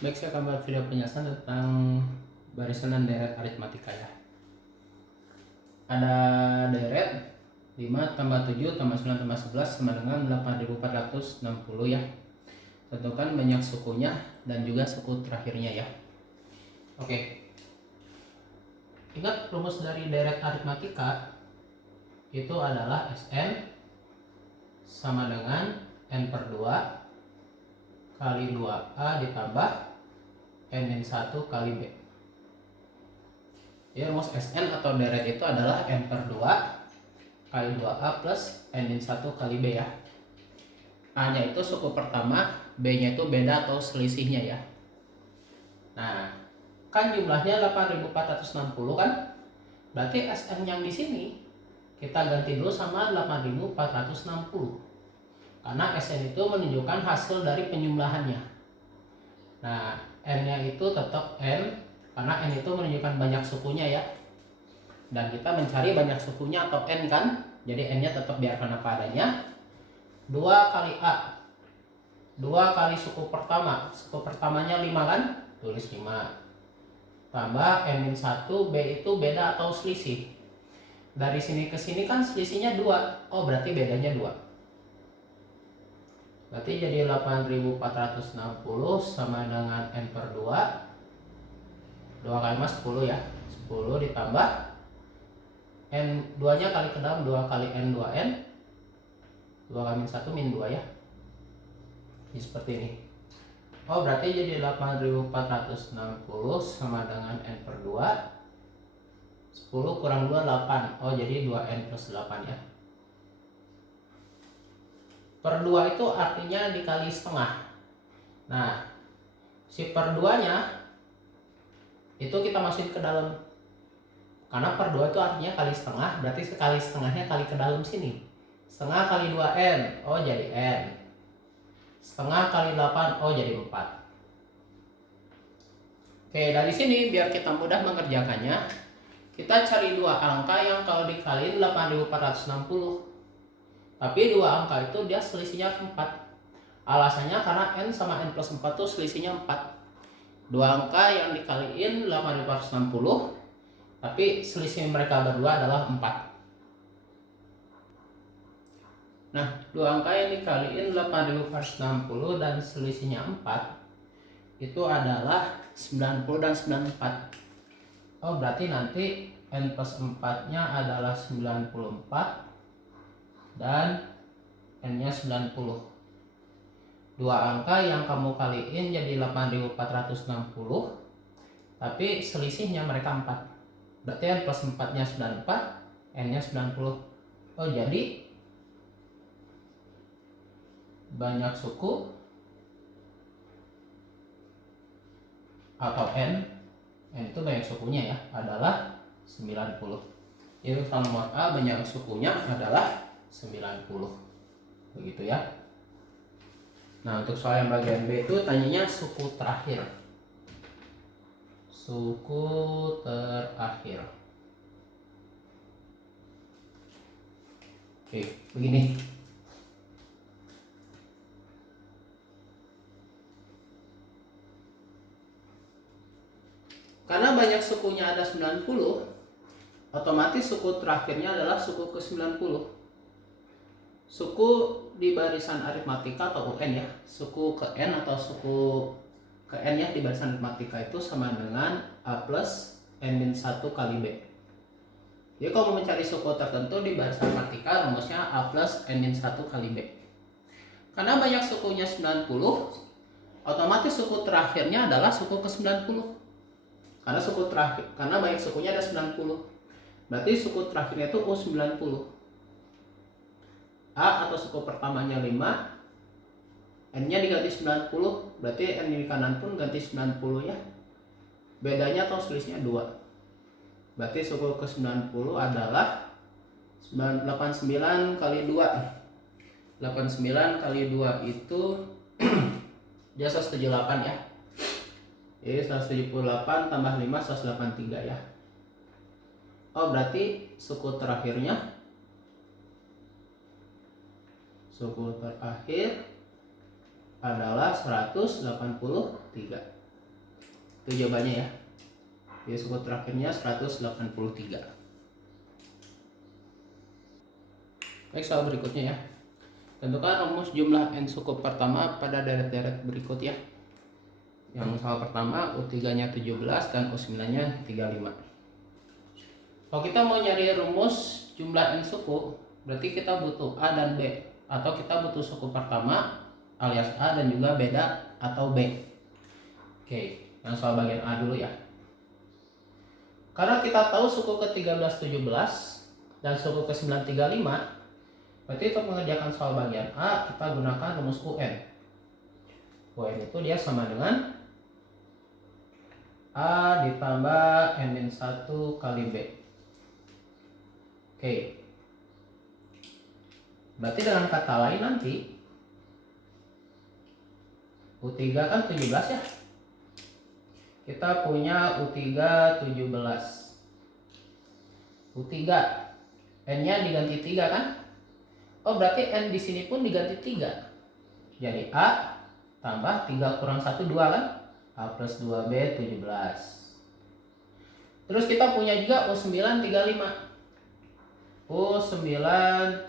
Baik, saya akan buat video penjelasan tentang barisan dan deret aritmatika ya. Ada deret 5 tambah 7 tambah 9 tambah 11 sama dengan 8460 ya. Tentukan banyak sukunya dan juga suku terakhirnya ya. Oke. Ingat rumus dari deret aritmatika itu adalah Sn sama dengan N per 2 kali 2A ditambah N-1 kali B. Ya, rumus Sn atau deret itu adalah N per 2 kali 2A plus N-1 kali B ya. A-nya itu suku pertama, B-nya itu beda atau selisihnya ya. Nah, kan jumlahnya 8460 kan? Berarti Sn yang di sini kita ganti dulu sama 8460. Karena Sn itu menunjukkan hasil dari penjumlahannya. Nah, N-nya itu tetap N karena N itu menunjukkan banyak sukunya ya. Dan kita mencari banyak sukunya atau N kan. Jadi N-nya tetap biarkan apa adanya. 2 kali A 2 kali suku pertama. Suku pertamanya 5 kan. Tulis 5. Tambah N-1 B itu beda atau selisih. Dari sini ke sini kan selisihnya 2. Oh berarti bedanya 2. Berarti jadi 8460 sama dengan N per 2. 2 kali 10 ya. 10 ditambah N2 nya kali ke dalam 2 kali N 2N 2 kali min 1 min 2 ya. Ini seperti ini. Oh berarti jadi 8460 sama dengan N per 2. 10 kurang 2 8. Oh jadi 2N plus 8 ya. Per 2 itu artinya dikali setengah. Nah si per 2 nya itu kita masukin ke dalam. Karena per 2 itu artinya kali setengah. Berarti sekali setengahnya kali ke dalam sini. Setengah kali 2N. Oh jadi N. Setengah kali 8. Oh jadi 4. Oke, dari sini biar kita mudah mengerjakannya, kita cari dua angka yang kalau dikaliin 8460. Tapi dua angka itu dia selisihnya 4. Alasannya karena N sama N plus 4 itu selisihnya 4. Dua angka yang dikaliin 8460, tapi selisih mereka berdua adalah 4. Nah, dua angka yang dikaliin 8460 dan selisihnya 4 itu adalah 90 dan 94. Oh, berarti nanti N plus 4 nya adalah 94 dan N nya 90. Dua angka yang kamu kaliin jadi 8460, tapi selisihnya mereka 4. Berarti N plus 4 nya 94, N nya 90. Oh jadi banyak suku atau N itu banyak sukunya ya adalah 90. Jadi nomor A banyak sukunya adalah 90. Begitu ya. Nah, untuk soal yang bagian B itu tanyanya suku terakhir. Suku terakhir. Oke, begini. Karena banyak sukunya ada 90, otomatis suku terakhirnya adalah suku ke-90. Suku di barisan aritmatika atau UN ya, suku ke N atau suku ke N ya di barisan aritmatika itu sama dengan A plus N-1 kali B. Jadi kalau mau mencari suku tertentu di barisan aritmatika rumusnya A plus N-1 kali B. Karena banyak sukunya 90, otomatis suku terakhirnya adalah suku ke-90. Karena banyak sukunya ada 90. Berarti suku terakhirnya itu U90. A atau suku pertamanya 5, N-nya diganti 90, berarti N di kanan pun ganti 90 ya. Bedanya atau selisihnya 2. Berarti suku ke-90 adalah 89 kali 2. 89 kali 2 itu dia 178 ya. Jadi 178 tambah 5 183 ya. Oh berarti suku terakhir adalah 183. Itu jawabannya ya. Jadi suku terakhirnya 183. Baik, soal berikutnya ya. Tentukan rumus jumlah n suku pertama pada deret-deret berikut ya. Yang soal pertama U3-nya 17 dan U9-nya 35. Kalau kita mau nyari rumus jumlah n suku, berarti kita butuh A dan B, atau kita butuh suku pertama alias A dan juga beda atau B. Oke, yang soal bagian A dulu ya. Karena kita tahu suku ke-13 17 dan suku ke-9 35, berarti untuk mengerjakan soal bagian A kita gunakan rumus UN. UN itu dia sama dengan A ditambah N-1 kali B. Oke. Berarti dengan kata lain nanti U3 kan 17 ya. Kita punya U3 17. U3 N-nya diganti 3 kan? Oh, berarti N di sini pun diganti 3. Jadi A tambah 3 kurang 1 2 kan? A plus 2B 17. Terus kita punya juga U9 35. U9 35.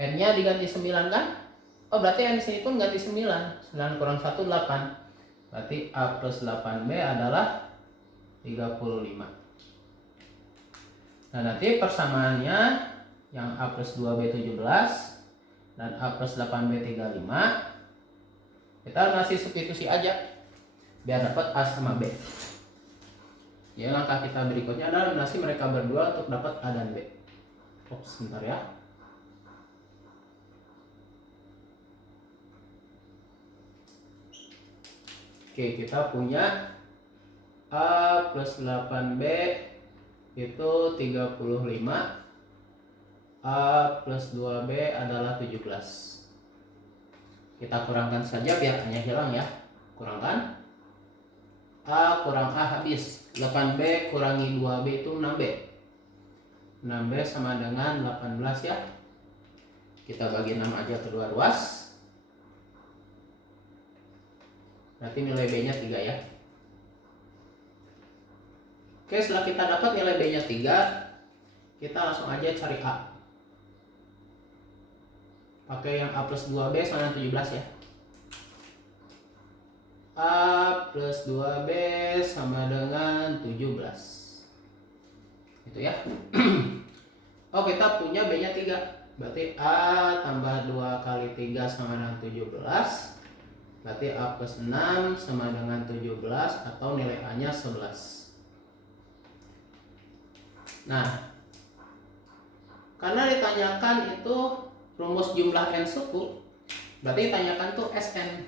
N-nya diganti 9 kan? Oh, berarti N di sini pun ganti 9. 9 kurang 1 8. Berarti A plus 8B adalah 35. Nah, nanti persamaannya yang A plus 2B 17 dan A plus 8B 35, kita ngasih substitusi aja biar dapat A sama B. Ya, langkah kita berikutnya adalah ngasih mereka berdua untuk dapat A dan B. Oh, sebentar ya. Oke, kita punya A plus 8B itu 35. A plus 2B adalah 17. Kita kurangkan saja biar hanya hilang ya. Kurangkan. A kurang A habis. 8B kurangi 2B itu 6B. 6B sama dengan 18 ya. Kita bagi 6 aja kedua ruas. Berarti nilai B-nya 3 ya. Oke, setelah kita dapat nilai B-nya 3, kita langsung aja cari A. Pakai yang A plus 2B sama 17 ya. A plus 2B sama dengan 17. Itu ya. Oh, kita punya B-nya 3. Berarti A tambah 2 kali 3 sama dengan 17. Berarti A plus 6 sama dengan 17 atau nilai A-nya 11. Nah, karena ditanyakan itu rumus jumlah n suku, berarti ditanyakan tuh Sn.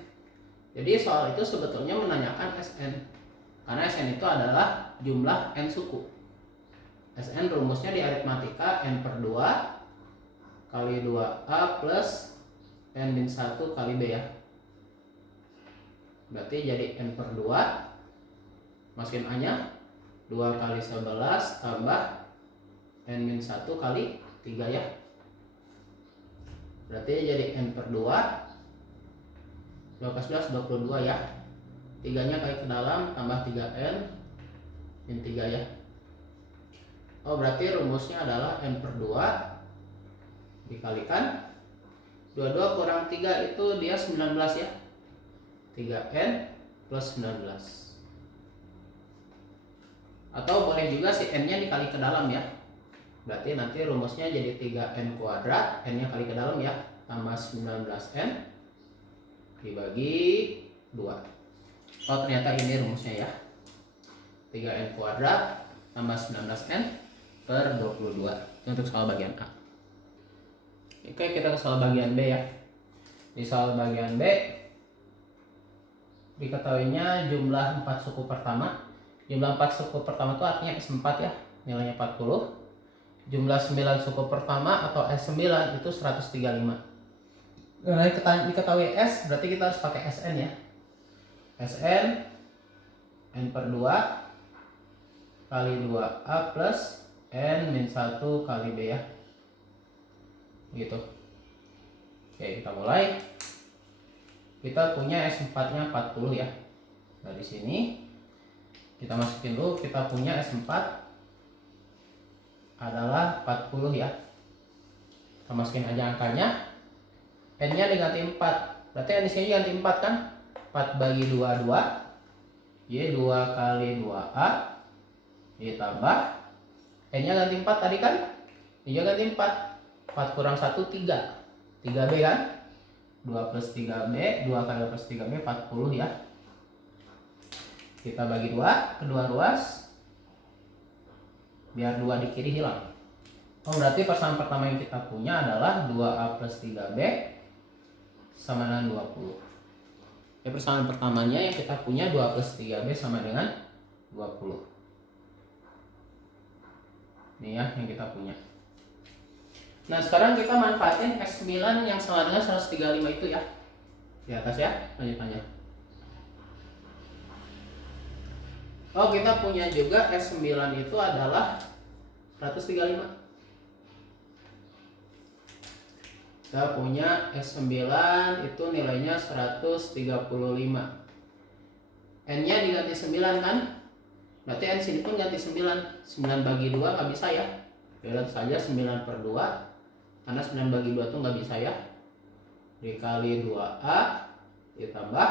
Jadi soal itu sebetulnya menanyakan Sn, karena Sn itu adalah jumlah n suku. Sn rumusnya di aritmatika n per 2 kali 2A plus n-1 kali B ya. Berarti jadi n per 2, masukin A-nya 2 kali 11 tambah n-1 kali 3 ya. Berarti jadi n per 2 12 22 ya. 3-nya kali ke dalam tambah 3n min 3 ya. Oh, berarti rumusnya adalah n per 2 dikalikan 22 kurang 3 itu dia 19 ya. 3n plus 19. Atau boleh juga si n-nya dikali ke dalam ya. Berarti nanti rumusnya jadi 3n kuadrat, n-nya kali ke dalam ya, tambah 19n dibagi 2. Oh, ternyata ini rumusnya ya. 3n kuadrat tambah 19n per 22. Itu untuk soal bagian A. Oke, kita ke soal bagian B ya. Di soal bagian B diketahuinya jumlah 4 suku pertama. Jumlah 4 suku pertama itu artinya S4 ya, nilainya 40. Jumlah 9 suku pertama atau S9 itu 135. Nah, diketahui S, berarti kita harus pakai Sn ya. Sn n per 2 kali 2A plus n-1 kali B ya. Gitu. Oke, kita mulai. Kita punya S4 nya 40 ya. Dari sini kita masukin dulu, kita punya S4 adalah 40 ya. Kita masukin aja angkanya. N-nya diganti 4. Berarti N di sini ganti 4 kan? 4 bagi 2, 2. Y 2 kali 2A ditambah N-nya ganti 4 tadi kan? Y ganti 4. 4 kurang 1, 3. 3B kan? 2 plus 3B, 2 kali 2 plus 3B, 40 ya. Kita bagi 2, kedua ruas. Biar 2 di kiri hilang. Oh, berarti persamaan pertama yang kita punya adalah 2A plus 3B sama dengan 20. Ya, persamaan pertamanya yang kita punya 2 plus 3B sama dengan 20. Ini ya yang kita punya. Nah, sekarang kita manfaatin X9 yang sama dengan 135 itu ya. Di atas ya, lanjut. Oh, kita punya juga S9 itu adalah 135. Kita punya S9 itu nilainya 135. N-nya diganti 9 kan? Berarti N sini pun ganti 9. 9 bagi 2 nggak bisa ya. Lihat saja 9 per 2. Karena 9 bagi 2 tuh nggak bisa ya. Dikali 2A ditambah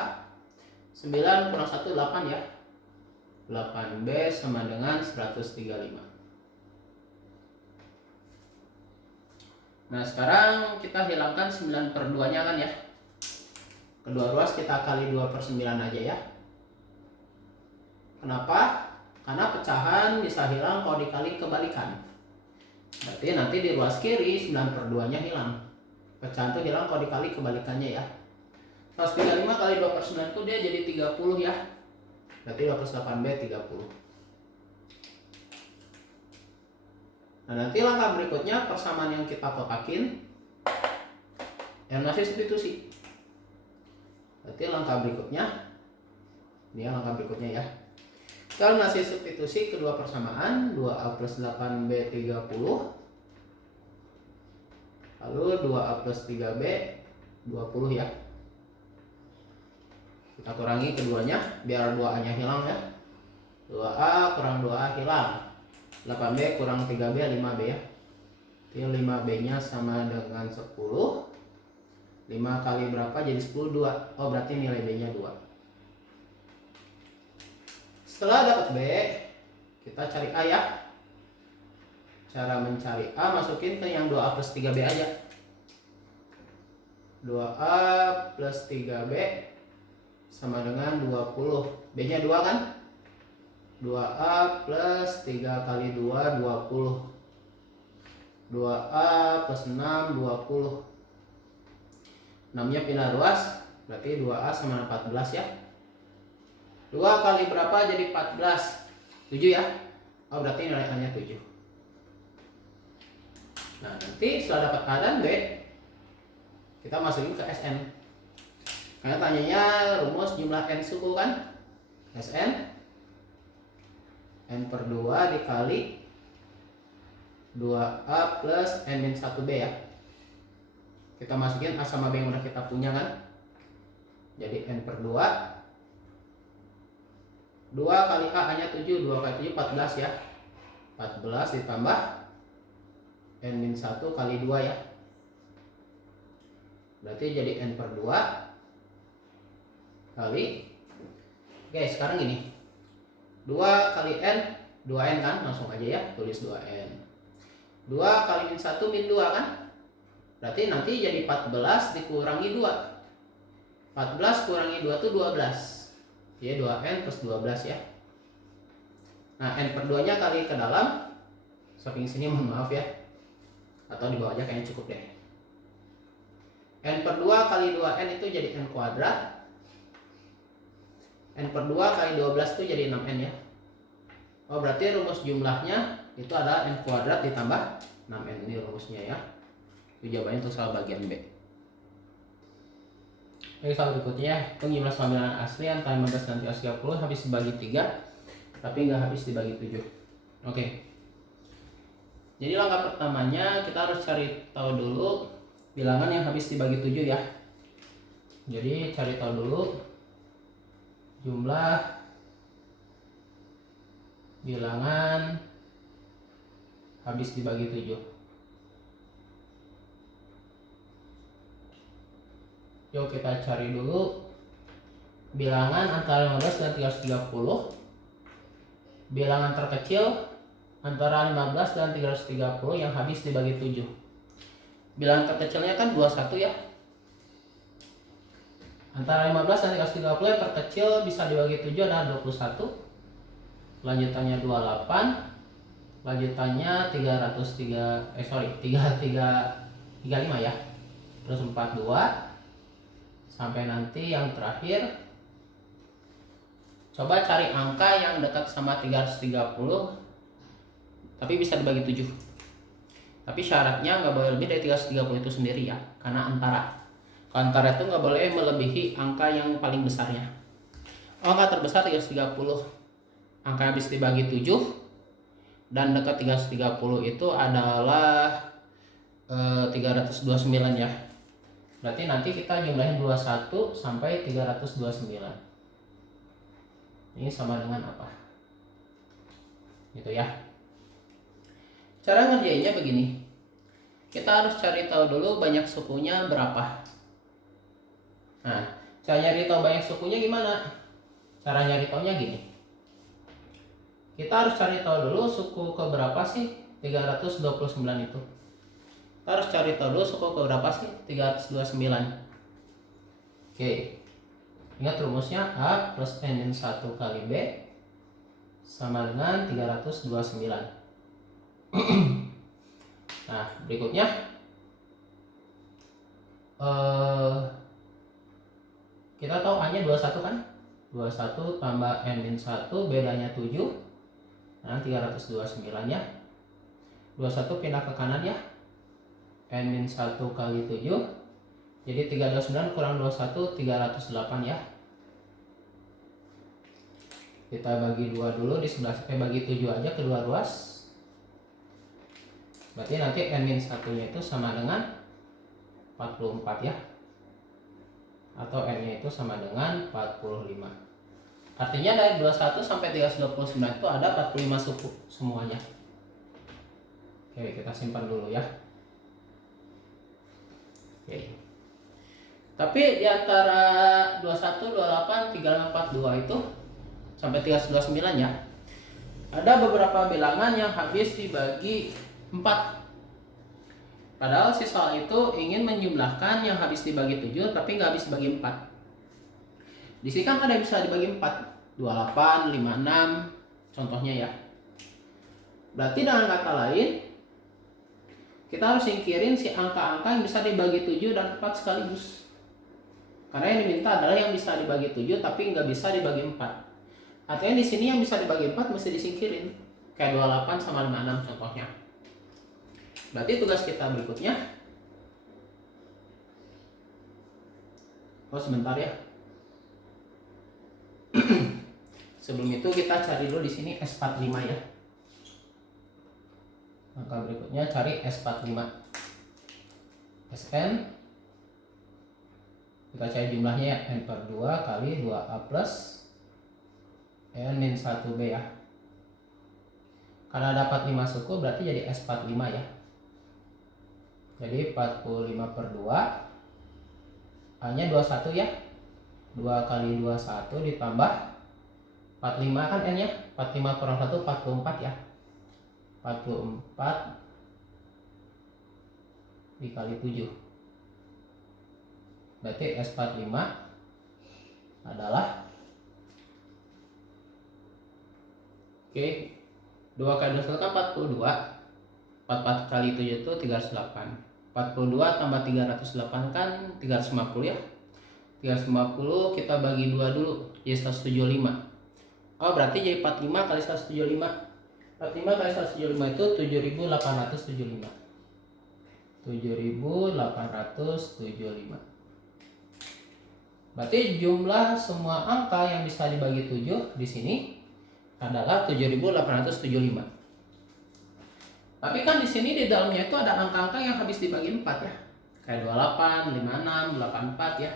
9 kurang 1, 8 ya. 8B sama dengan 135. Nah, sekarang kita hilangkan 9 per 2 nya kan ya. Kedua ruas kita kali 2 per 9 aja ya. Kenapa? Karena pecahan bisa hilang kalau dikali kebalikan. Berarti nanti di ruas kiri 9 per 2 nya hilang. Pecahan itu hilang kalau dikali kebalikannya ya. 135 kali 2 per 9 itu dia jadi 30 ya. Berarti 2 plus 8B 30. Nah, nanti langkah berikutnya persamaan yang kita kotakin yang masih substitusi. Berarti langkah berikutnya, ini langkah berikutnya ya. Kita masih substitusi kedua persamaan, 2A plus 8B 30. Lalu 2A plus 3B 20 ya. Kita kurangi keduanya biar 2A nya hilang ya. 2A kurang 2A hilang. 8B kurang 3B 5B ya. Jadi 5B nya sama dengan 10. 5 kali berapa jadi 10? 2. Oh, berarti nilai B nya 2. Setelah dapat B, kita cari A ya. Cara mencari A, masukin ke yang 2A plus 3B aja. 2A plus 3B sama dengan 20. B nya 2 kan? 2A plus 3 kali 2, 20. 2A plus 6, 20. 6 nya pindah ruas, berarti 2A sama 14 ya. 2 kali berapa jadi 14? 7 ya. Oh, berarti nilai A nya 7. Nah, nanti setelah dapat A dan B, kita masukin ke Sn. Karena tanyanya rumus jumlah N suku kan? Sn N per 2 dikali 2A plus N-1B ya. Kita masukin A sama B yang udah kita punya kan. Jadi N per 2. 2 kali A hanya 7. 2 kali 7 14 ya. 14 ditambah N-1 kali 2 ya. Berarti jadi N per 2 kali. Oke, sekarang gini. 2 kali N, 2N kan, langsung aja ya, tulis 2N. 2 kali min 1 min 2 kan? Berarti nanti jadi 14 dikurangi 2. 14 kurangi 2 itu 12. Ya, 2N plus 12 ya. Nah, N per 2 nya kali ke dalam. Samping sini mohon maaf ya. Atau di bawah aja kayaknya cukup deh. N per 2 kali 2N itu jadi N kuadrat. N per 2 kali 12 itu jadi 6N ya. Oh, berarti rumus jumlahnya itu adalah N kuadrat ditambah 6N. Ini rumusnya ya. Itu jawabannya untuk soal bagian B. Oke, soal berikutnya ya. Hitung jumlah bilangan asli antara 15 dan 30 habis dibagi 3, tapi nggak habis dibagi 7. Oke. Jadi langkah pertamanya kita harus cari tahu dulu bilangan yang habis dibagi 7 ya. Jadi cari tahu dulu jumlah bilangan habis dibagi 7. Yuk kita cari dulu bilangan antara 15 dan 330. Bilangan terkecil antara 15 dan 330 yang habis dibagi 7. Bilangan terkecilnya kan 21 ya. Antara 15 dan 330 yang terkecil bisa dibagi 7 adalah 21. Lanjutannya 28. Lanjutannya 335 ya. Terus 42 sampai nanti yang terakhir. Coba cari angka yang dekat sama 330 tapi bisa dibagi 7. Tapi syaratnya nggak boleh lebih dari 330 itu sendiri ya, karena antara. Kalau antara itu nggak boleh melebihi angka yang paling besarnya. Angka terbesar 330. Angka habis dibagi 7 dan dekat 330 itu adalah 329 ya. Berarti nanti kita jumlahin 21 sampai 329. Ini sama dengan apa? Gitu ya. Cara ngerjainnya begini. Kita harus cari tahu dulu banyak sukunya berapa. Nah, cara nyari tahu banyak sukunya gimana? Cara nyari tahunya gini. Kita harus cari tahu dulu suku ke berapa sih 329 itu. Kita harus cari tahu dulu suku ke berapa sih 329. Oke. Ingat rumusnya A plus N-1 kali B sama dengan 329. Nah, berikutnya kita tahu A-nya 21 kan? 21 tambah N-1 bedanya 7. Nah, 329 ya. 21 pindah ke kanan ya. N-1 kali 7. Jadi 329 kurang 21 308 ya. Kita bagi 2 dulu di sebelah bagi 7 aja kedua ruas. Berarti nanti N-1 nya itu sama dengan 44 ya. Atau N nya itu sama dengan 45. Artinya dari 21 sampai 329 itu ada 45 suku semuanya. Oke, kita simpan dulu ya. Oke. Tapi di antara 21, 28, 35, 42 itu sampai 329 ya. Ada beberapa bilangan yang habis dibagi 4. Padahal si soal itu ingin menjumlahkan yang habis dibagi 7 tapi nggak habis dibagi 4. Di sini kan ada yang bisa dibagi 4. 28, 56 contohnya ya. Berarti dengan kata lain kita harus singkirin si angka-angka yang bisa dibagi 7 dan 4 sekaligus. Karena yang diminta adalah yang bisa dibagi 7 tapi nggak bisa dibagi 4. Artinya di sini yang bisa dibagi 4 mesti disingkirin. Kayak 28 sama 56 contohnya. Berarti tugas kita berikutnya. Oh sebentar ya. Sebelum itu kita cari dulu di sini S45 ya. Maka berikutnya cari S45. Sn kita cari jumlahnya ya, N per 2 kali 2A plus N-1B ya. Karena dapat 5 suku berarti jadi S45 ya. Jadi 45 per 2 A-nya 21 ya. 2 kali 21 ditambah 45 kan N-nya. 45 kurang 1 44 ya. 44 dikali 7. Berarti S45 adalah 2 kali 21 kan 42. 44 kali 7 itu 308. 42 tambah 308 kan 350 ya. 350 kita bagi 2 dulu jadi 175. Oh berarti jadi 45 kali 175. 45 kali 175 itu 7875. 7875. Berarti jumlah semua angka yang bisa dibagi 7 di sini adalah 7875. Tapi kan di sini di dalamnya itu ada angka-angka yang habis dibagi 4 ya. Kayak 28, 56, 84 ya.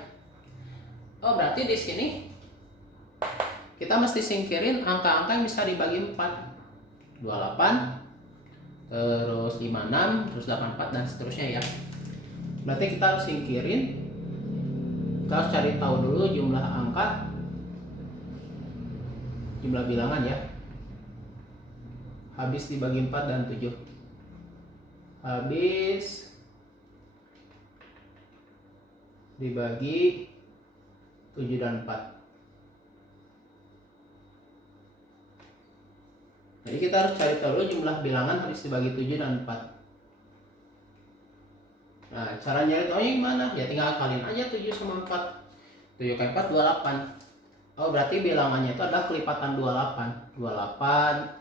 Oh, berarti di sini kita mesti singkirin angka-angka yang bisa dibagi 4. 28, terus 56, terus 84 dan seterusnya ya. Berarti kita harus singkirin. Kita harus cari tahu dulu jumlah angka, jumlah bilangan ya. Habis dibagi 4 dan 7. Habis dibagi 7 dan 4. Jadi kita harus cari tahu dulu jumlah bilangan habis dibagi 7 dan 4. Nah, cara nyari tahunya gimana? Ya tinggal kaliin aja 7 sama 4. 7 kali 4 28. Oh, berarti bilangannya itu adalah kelipatan 28. 28,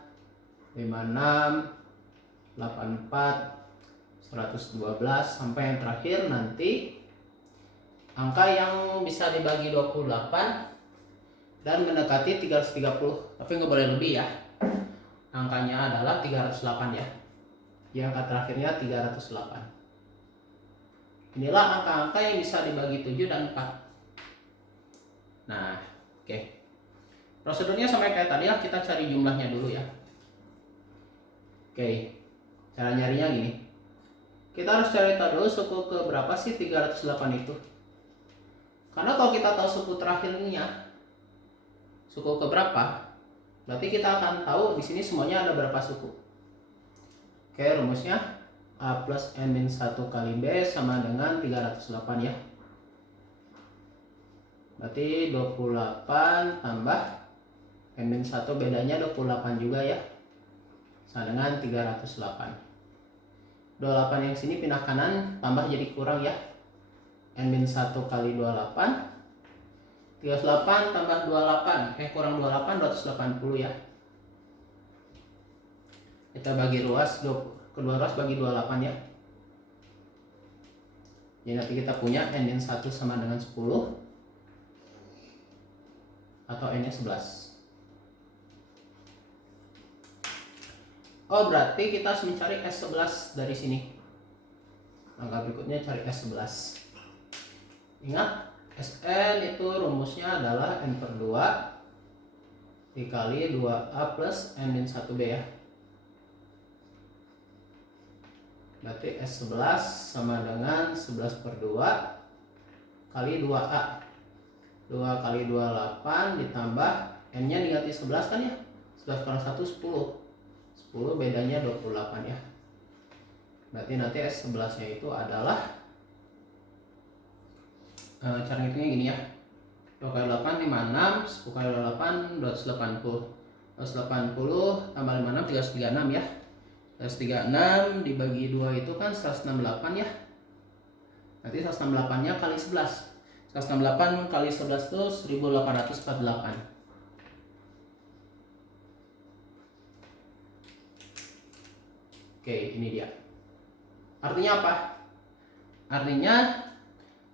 56, 84, 112 sampai yang terakhir nanti angka yang bisa dibagi 28 dan mendekati 330. Tapi nggak boleh lebih ya. Angkanya adalah 308 ya. Di angka terakhirnya 308. Inilah angka-angka yang bisa dibagi 7 dan 4. Nah, oke. Prosedurnya sama kayak tadi lah, kita cari jumlahnya dulu ya. Oke. Cara nyarinya gini. Kita harus cari tahu dulu suku ke berapa sih 308 itu. Karena kalau kita tahu suku terakhirnya, suku ke berapa, berarti kita akan tahu di sini semuanya ada berapa suku. Oke, rumusnya A plus N-1 kali B sama dengan 308 ya. Berarti 28 tambah N-1, bedanya 28 juga ya. Sama dengan 308. 28 yang sini pindah kanan, tambah jadi kurang ya. N-1 kali 28. 38 tambah 28, kurang 28, 280 ya. Kita bagi ruas, kedua ruas bagi 28 ya. Jadi nanti kita punya N-1 sama dengan 10 atau N-nya 11. Oh, berarti kita harus mencari S11 dari sini. Langkah berikutnya cari S11. Ingat, Sn itu rumusnya adalah N per 2 dikali 2A plus N-1B ya. Berarti S11 sama dengan 11 per 2 kali 2A. 2 kali 28 ditambah N-nya negatif 11 kan ya. 11 kurang 1, 10. 10 bedanya 28 ya. Berarti nanti S11 nya itu adalah cara hitungnya gini ya. 2 kali 8 56, 10 kali 8 280. 280 tambah 56 336 ya. 336 dibagi 2 itu kan 168 ya. Nanti 168 nya kali 11. 168 kali 11 itu 1848. Oke, ini dia. Artinya apa? Artinya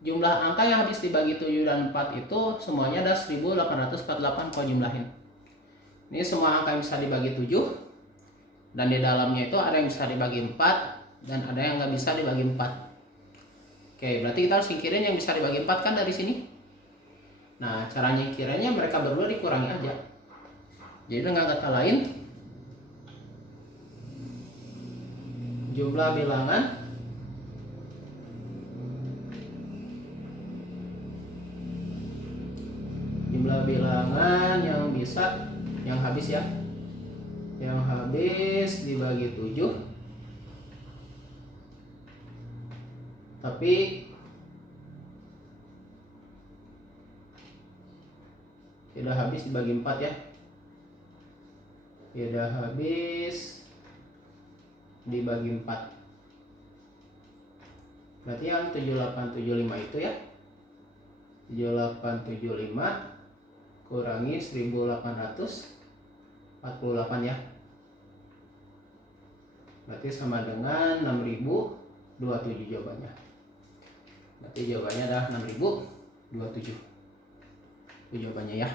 jumlah angka yang habis dibagi 7 dan 4 itu semuanya ada 1848 kalau jumlahin. Ini semua angka yang bisa dibagi 7 dan di dalamnya itu ada yang bisa dibagi 4 dan ada yang nggak bisa dibagi 4. Oke, berarti kita harus singkirin yang bisa dibagi 4 kan dari sini. Nah, caranya kiranya mereka berdua dikurangi aja. Jadi dengan kata lain, jumlah bilangan yang habis ya, yang habis dibagi 7 tapi tidak habis dibagi 4 ya, tidak habis dibagi 4. Berarti yang 7875 itu ya, 7875 kurangi 1848 ya. Berarti sama dengan 6027 jawabannya. Berarti jawabannya adalah 6027. Itu jawabannya ya.